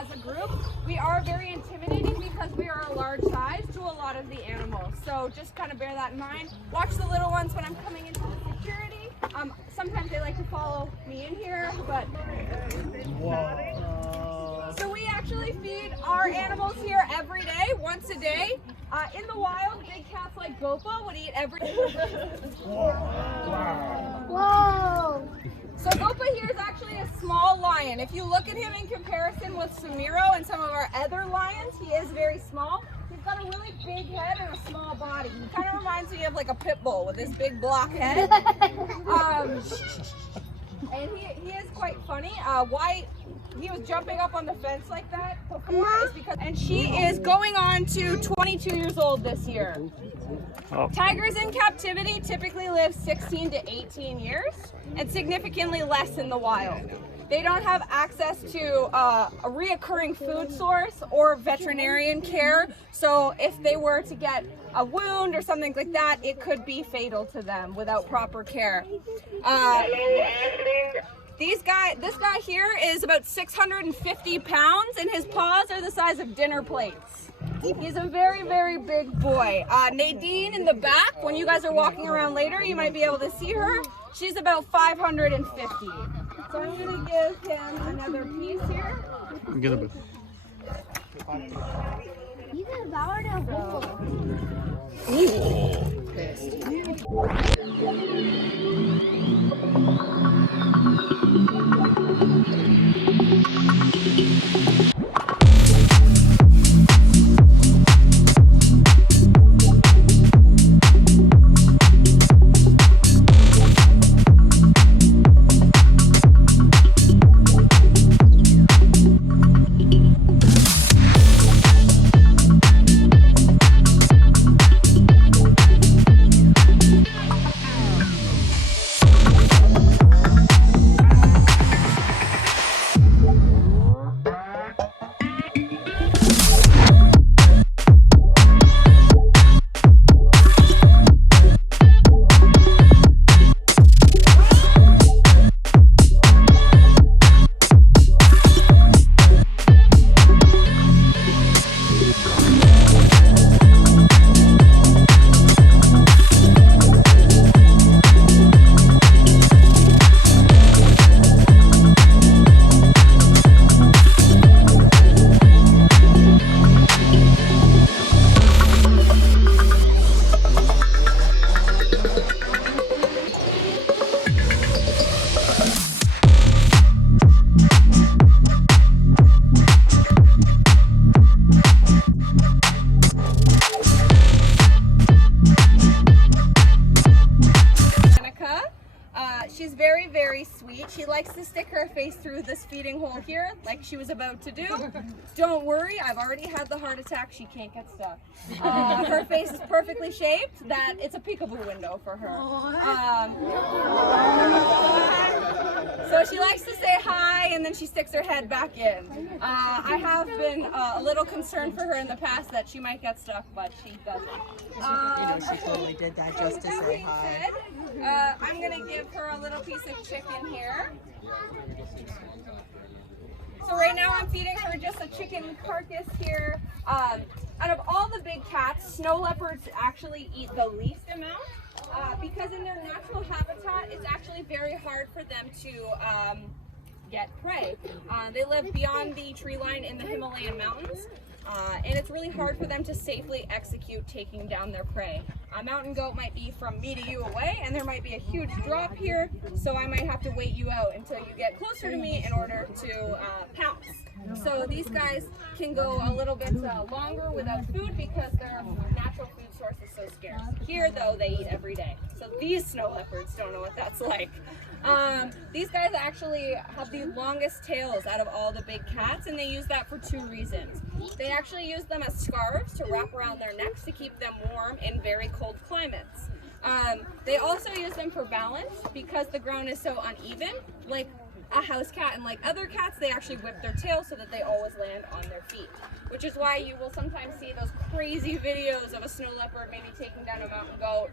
as a group, we are very intimidating because we are a large size to a lot of the animals. So just kind of bear that in mind. Watch the little ones when I'm coming into the security. Sometimes they like to follow me in here, but... So we actually feed our animals here every day, once a day. In the wild, big cats like Gopa would eat every day. Whoa! So Gopa here is actually a small lion. If you look at him in comparison with Samiro and some of our other lions, he is very small. He's got a really big head and a small body. He kind of reminds me of like a pit bull with this big block head. And he is quite funny. Why he was jumping up on the fence like that before is because, and she is going on to 22 years old this year. Oh. Tigers in captivity typically live 16 to 18 years and significantly less in the wild. They don't have access to a reoccurring food source or veterinarian care, so if they were to get a wound or something like that, it could be fatal to them without proper care. This guy here is about 650 pounds and his paws are the size of dinner plates. He's a very, very big boy. Nadine in the back, when you guys are walking around later, you might be able to see her. She's about 550. So I'm going to give him another piece here. Get a bit. You can devour the whole. She's very, very sweet. She likes to stick her face through this feeding hole here, like she was about to do. Don't worry, I've already had the heart attack. She can't get stuck. Her face is perfectly shaped. That it's a peekaboo window for her. So she likes to say hi, and then she sticks her head back in. I have been a little concerned for her in the past that she might get stuck, but she doesn't. She totally did that just to say hi. I'm gonna give her a little piece of chicken here. So right now I'm feeding her just a chicken carcass here. Out of all the big cats, snow leopards actually eat the least amount because in their natural habitat, it's actually very hard for them to get prey. They live beyond the tree line in the Himalayan mountains. And it's really hard for them to safely execute taking down their prey. A mountain goat might be from me to you away, and there might be a huge drop here, so I might have to wait you out until you get closer to me in order to pounce. So these guys can go a little bit longer without food because their natural food source is so scarce. Here, though, they eat every day. So these snow leopards don't know what that's like. These guys actually have the longest tails out of all the big cats, and they use that for two reasons. They actually use them as scarves to wrap around their necks to keep them warm in very cold climates. They also use them for balance because the ground is so uneven. Like a house cat and like other cats, they actually whip their tail so that they always land on their feet, which is why you will sometimes see those crazy videos of a snow leopard maybe taking down a mountain goat